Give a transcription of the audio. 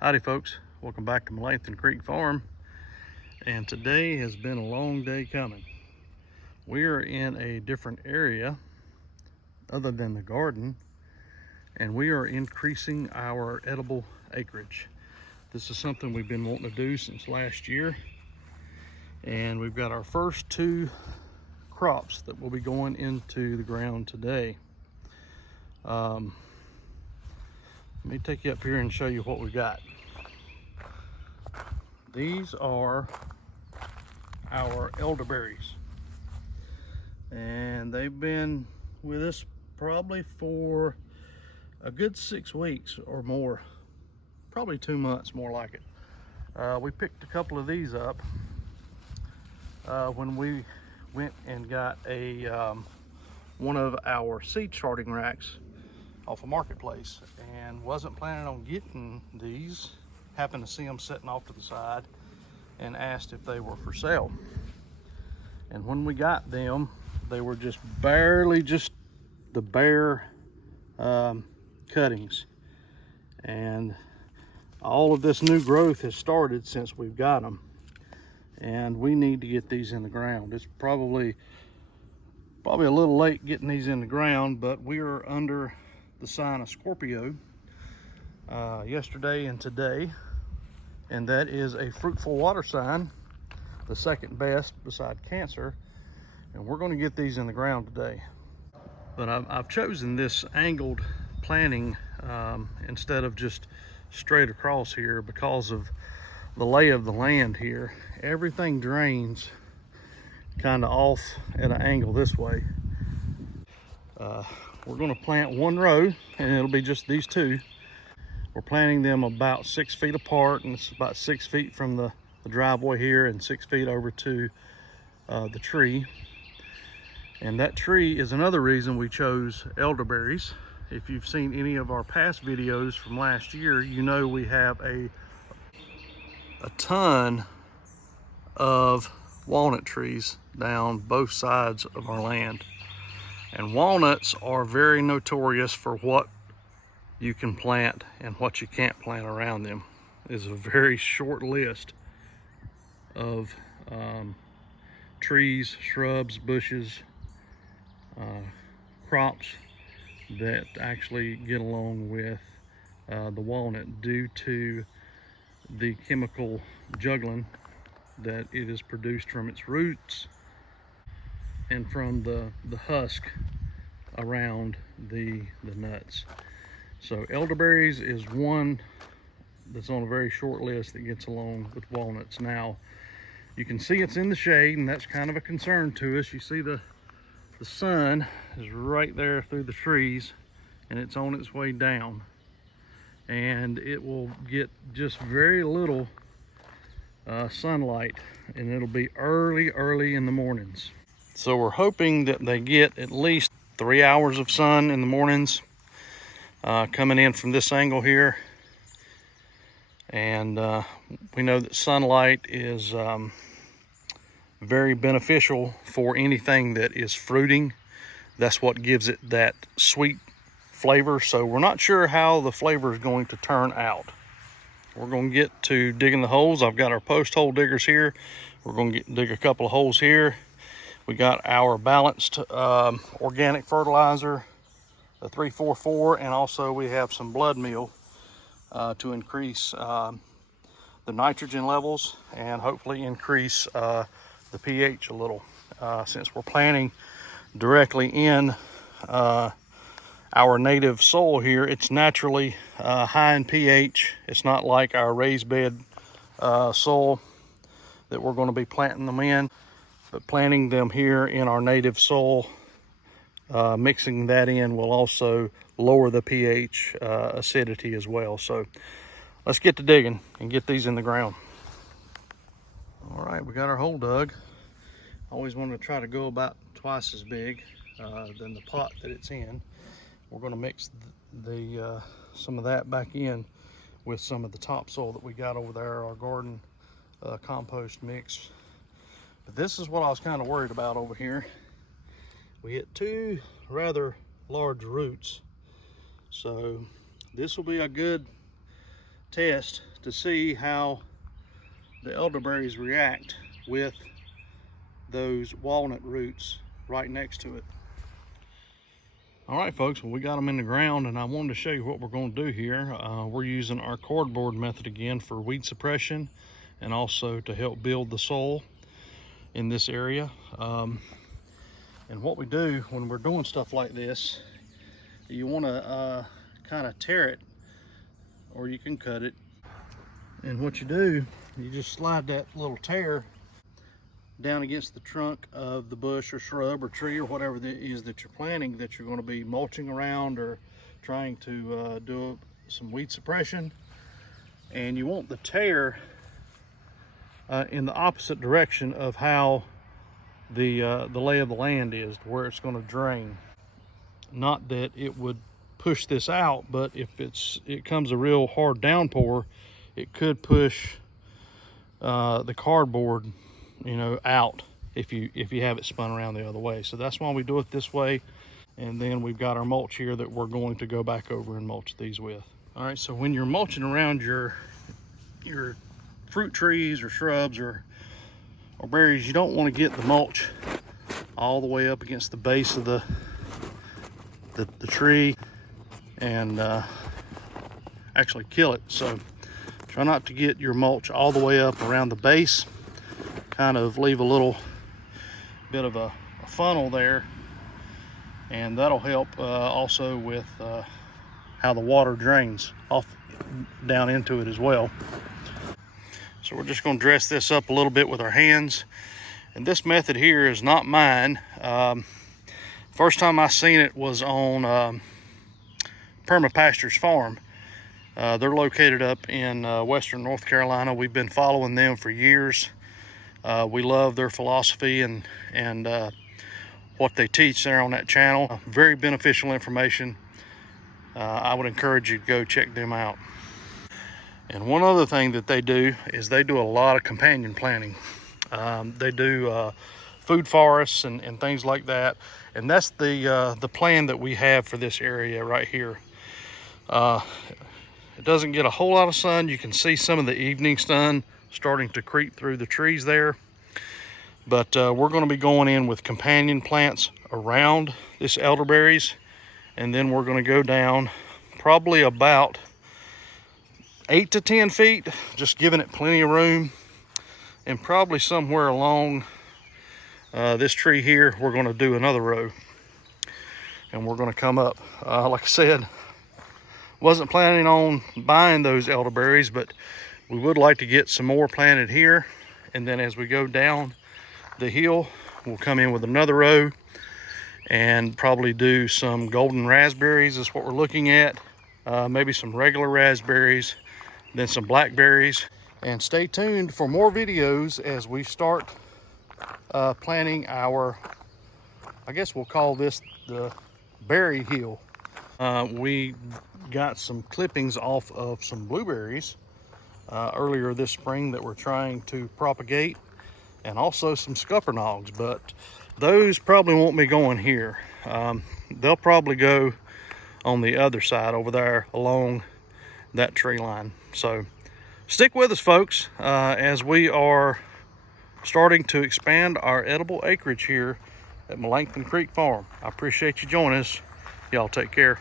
Howdy folks, welcome back to Melanson Creek Farm, and today has been a long day coming. We are in a different area other than the garden, and we are increasing our edible acreage. This is something we've been wanting to do since last year, and we've got our first two crops that will be going into the ground today. Let me take you up here and show you what we got. These are our elderberries, and they've been with us probably for a good 6 weeks or more, probably 2 months more like it. We picked a couple of these up when we went and got one of our seed starting racks off a marketplace, and wasn't planning on getting these. Happened to see them sitting off to the side and asked if they were for sale. And when we got them, they were just barely just the bare cuttings, and all of this new growth has started since we've got them, and we need to get these in the ground. It's probably a little late getting these in the ground, but we are under the sign of Scorpio yesterday and today, and that is a fruitful water sign, the second best beside Cancer, and we're going to get these in the ground today. But I've chosen this angled planting instead of just straight across here because of the lay of the land here. Everything drains kind of off at an angle this way. We're going to plant one row, and it'll be just these two. We're planting them about 6 feet apart, and it's about 6 feet from the driveway here and 6 feet over to the tree. And that tree is another reason we chose elderberries. If you've seen any of our past videos from last year, you know we have a ton of walnut trees down both sides of our land. And walnuts are very notorious for what you can plant and what you can't plant around them. It's a very short list of trees, shrubs, bushes, crops that actually get along with the walnut due to the chemical juggling that it is produced from its roots and from the husk around the nuts. So elderberries is one that's on a very short list that gets along with walnuts. Now you can see it's in the shade, and that's kind of a concern to us. You see the sun is right there through the trees, and it's on its way down, and it will get just very little sunlight, and it'll be early in the mornings. So we're hoping that they get at least 3 hours of sun in the mornings coming in from this angle here. And we know that sunlight is very beneficial for anything that is fruiting. That's what gives it that sweet flavor. So we're not sure how the flavor is going to turn out. We're going to get to digging the holes. I've got our post hole diggers here. We're going to dig a couple of holes here. We got our balanced organic fertilizer, the 344, and also we have some blood meal to increase the nitrogen levels and hopefully increase the pH a little. Since we're planting directly in our native soil here, it's naturally high in pH. It's not like our raised bed soil that we're going to be planting them in, but planting them here in our native soil, mixing that in will also lower the pH acidity as well. So let's get to digging and get these in the ground. All right, we got our hole dug. Always want to try to go about twice as big than the pot that it's in. We're going to mix some of that back in with some of the topsoil that we got over there, our garden compost mix. But this is what I was kind of worried about over here. We hit two rather large roots, so this will be a good test to see how the elderberries react with those walnut roots right next to it. All right, folks, well, we got them in the ground, and I wanted to show you what we're going to do here. We're using our cardboard method again for weed suppression and also to help build the soil in this area. And what we do when we're doing stuff like this, you want to kind of tear it, or you can cut it. And what you do, you just slide that little tear down against the trunk of the bush or shrub or tree or whatever it is that you're planting, that you're going to be mulching around or trying to do some weed suppression. And you want the tear in the opposite direction of how the lay of the land is, to where it's going to drain. Not that it would push this out, but if it comes a real hard downpour, it could push the cardboard, you know, out if you have it spun around the other way. So that's why we do it this way. And then we've got our mulch here that we're going to go back over and mulch these with. All right, so when you're mulching around your fruit trees or shrubs or berries, you don't want to get the mulch all the way up against the base of the tree and actually kill it. So try not to get your mulch all the way up around the base. Kind of leave a little bit of a funnel there, and that'll help also with how the water drains off down into it as well. So we're just going to dress this up a little bit with our hands, and this method here is not mine. First time I seen it was on Permapastures Farm. They're located up in western North Carolina. We've been following them for years. We love their philosophy and what they teach there on that channel. Very beneficial information. I would encourage you to go check them out. And one other thing that they do is they do a lot of companion planting. They do food forests and things like that. And that's the plan that we have for this area right here. It doesn't get a whole lot of sun. You can see some of the evening sun starting to creep through the trees there. But we're going to be going in with companion plants around this elderberries. And then we're going to go down probably about 8 to 10 feet, just giving it plenty of room. And probably somewhere along this tree here, we're going to do another row. And we're going to come up. Like I said, wasn't planning on buying those elderberries, but we would like to get some more planted here. And then as we go down the hill, we'll come in with another row and probably do some golden raspberries is what we're looking at. Maybe some regular raspberries, then some blackberries. And stay tuned for more videos as we start planting our, I guess we'll call this the berry hill. We got some clippings off of some blueberries earlier this spring that we're trying to propagate, and also some scuppernongs, but those probably won't be going here. They'll probably go on the other side over there along that tree line. So stick with us, folks, as we are starting to expand our edible acreage here at Melanchthon Creek Farm. I appreciate you joining us. Y'all take care.